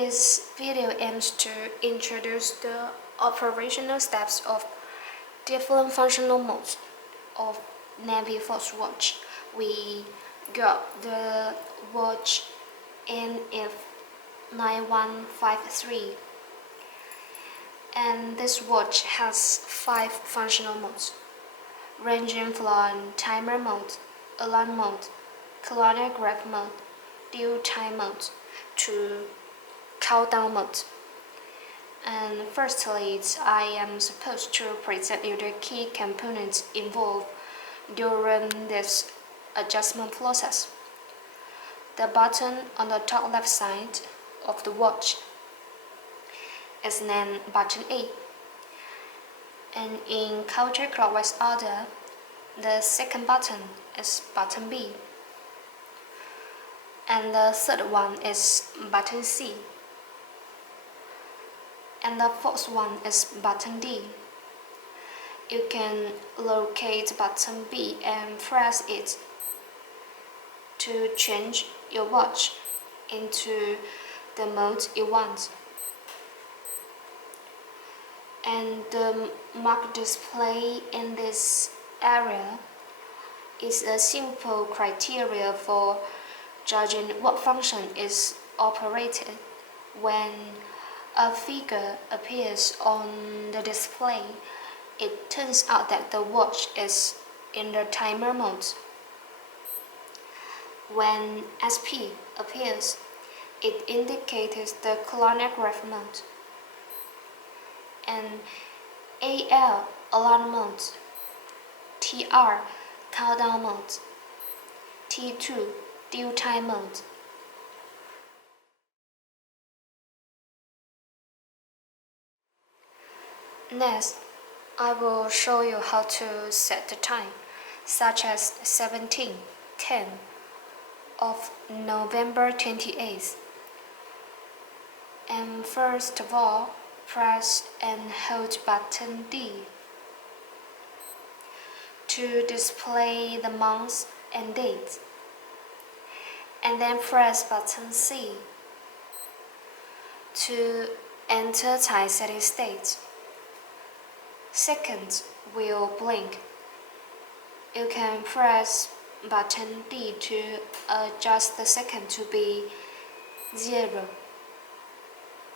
This video aims to introduce the operational steps of different functional modes of NAVIFORCE watch. We got the watch NF9153, and this watch has 5 functional modes, ranging from timer mode, alarm mode, chronograph mode, due time mode, to countdown mode. And firstly, I am supposed to present you the key components involved during this adjustment process. The button on the top left side of the watch is named button A, and in counterclockwise order, the second button is button B, and the third one is button C, and the fourth one is button D. You can locate button B and press it to change your watch into the mode you want. And the mark display in this area is a simple criteria for judging what function is operated. When a figure appears on the display, it turns out that the watch is in the timer mode. When SP appears, it indicates the chronograph mode, and AL alarm mode, TR countdown mode, T2 due time mode. Next, I will show you how to set the time, such as 17:10 of November 28th. And first of all, press and hold button D to display the month and date, and then press button C to enter time setting state. Seconds will blink. You can press button D to adjust the second to be 0,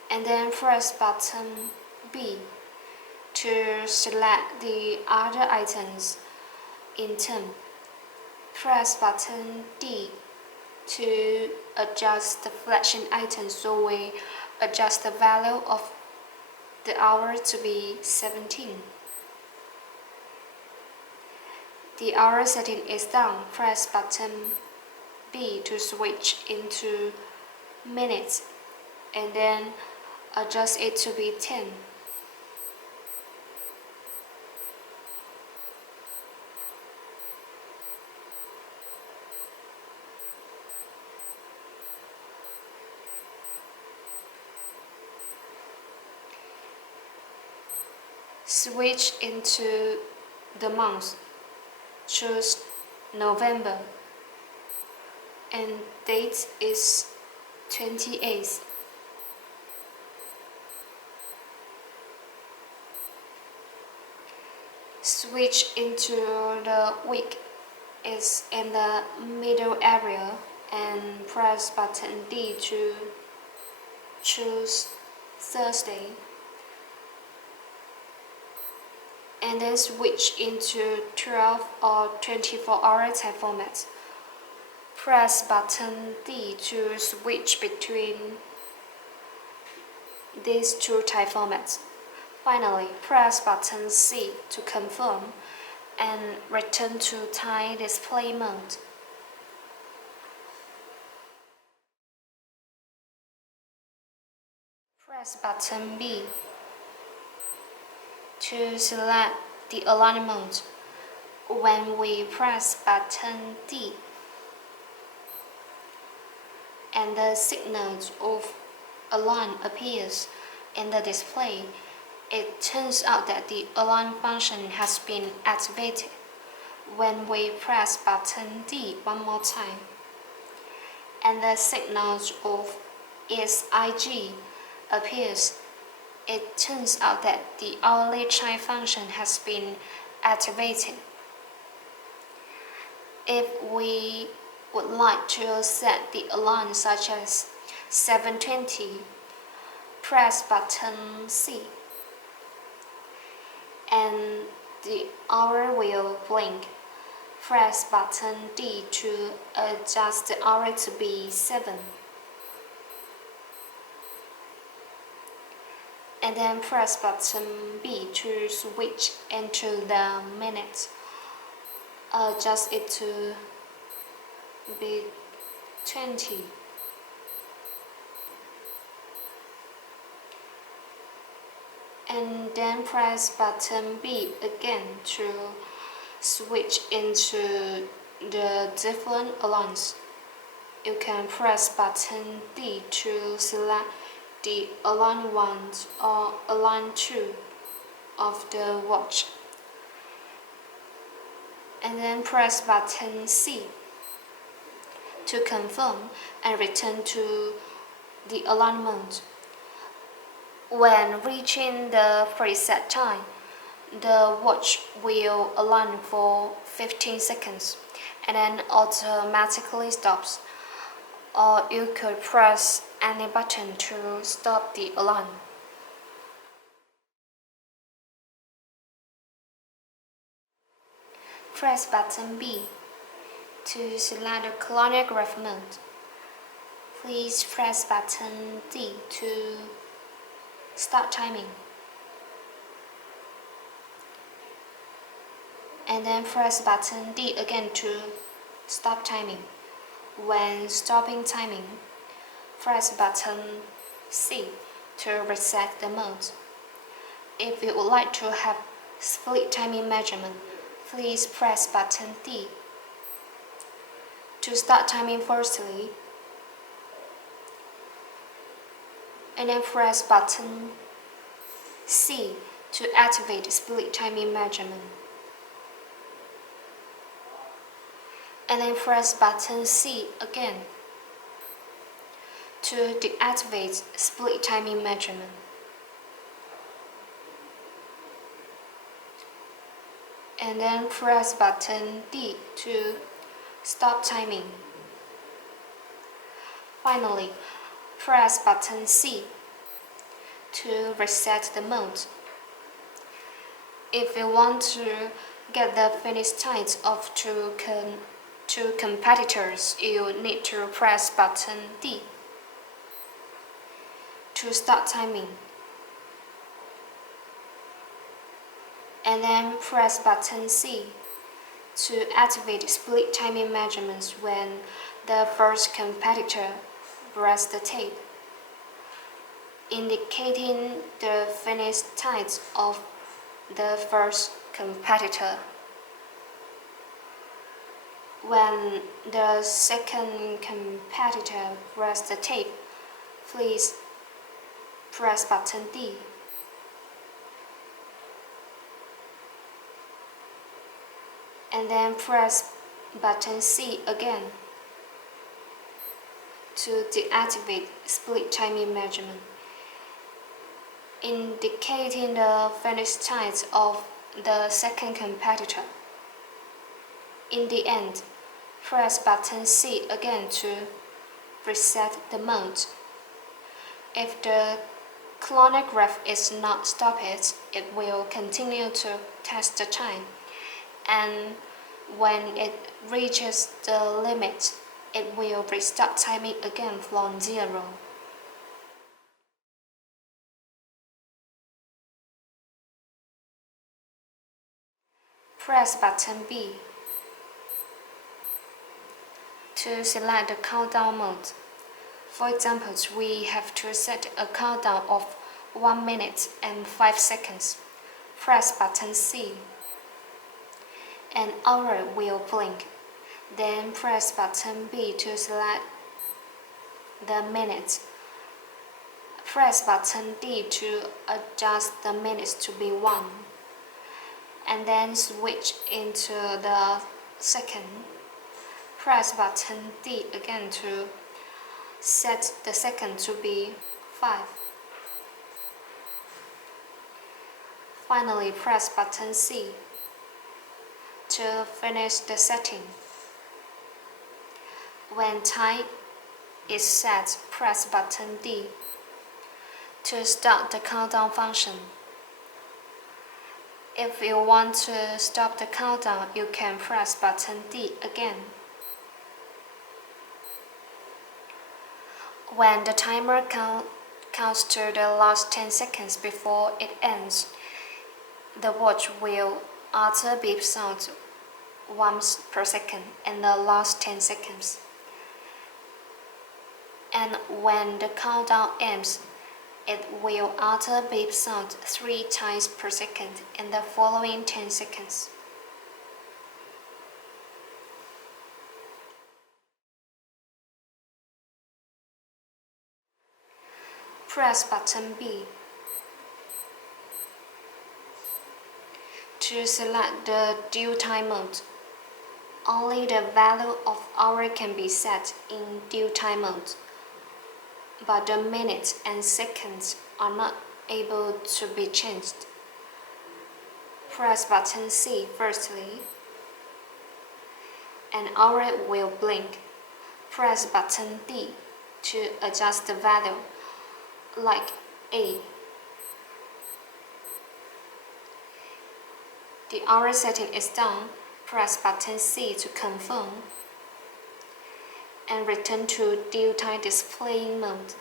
and then press button B to select the other items in turn. Press button D to adjust the flashing items, so we adjust the value of the hour to be 17. The hour setting is done. Press button B to switch into minutes, and then adjust it to be 10. Switch into the month. Choose November, and date is 28th. Switch into the week, is in the middle area, and press button D to choose Thursday, and then switch into 12 or 24-hour time format. Press button D to switch between these two time formats. Finally, press button C to confirm and return to time display mode. Press button B to select the alarm mode. When we press button D and the signal of alarm appears in the display, it turns out that the alarm function has been activated. When we press button D one more time, and the signal of its IG appears, it turns out that the hourly chime function has been activated. If we would like to set the alarm such as 7:20, press button C, and the hour will blink. Press button D to adjust the hour to be 7. And then press button B to switch into the minutes. Adjust it to be 20. And then press button B again to switch into the different alarms. You can press button D to select the alarm 1 or alarm 2 of the watch. And then press button C to confirm and return to the alarm mode. When reaching the preset time, the watch will alarm for 15 seconds and then automatically stops. Or you could press any button to stop the alarm. Press button B to select the chronograph mode. Please press button D to start timing. And then press button D again to stop timing. When stopping timing, press button C to reset the mode. If you would like to have split timing measurement, please press button D. To start timing firstly, and then press button C to activate split timing measurement. And then press button C again to deactivate split timing measurement. And then press button D to stop timing. Finally, press button C to reset the mode. If you want to get the finish times of two competitors, you need to press button D to start timing. And then press button C to activate split timing measurements when the first competitor breaks the tape, indicating the finish times of the first competitor. When the second competitor breaks the tape, please press button D. And then press button C again to deactivate split timing measurement, indicating the finish times of the second competitor. In the end, press button C again to reset the mode. If the chronograph is not stopped, it will continue to test the time, and when it reaches the limit, it will restart timing again from 0. Press button B to select the countdown mode. For example, we have to set a countdown of 1 minute and 5 seconds. Press button C. An hour will blink. Then press button B to select the minutes. Press button D to adjust the minutes to be 1. And then switch into the second. Press button D again to Set the second to be 5. Finally, press button C to finish the setting. When time is set, press button D to start the countdown function. If you want to stop the countdown, you can press button D again. When the timer counts to the last 10 seconds before it ends, the watch will utter beep sound once per second in the last 10 seconds. And when the countdown ends, it will utter beep sound 3 times per second in the following 10 seconds. Press button B to select the due time mode. Only the value of hour can be set in due time mode, but the minutes and seconds are not able to be changed. Press button C firstly. An hour will blink. Press button D to adjust the value, like A. The hour setting is done. Press button C to confirm and return to due time displaying mode.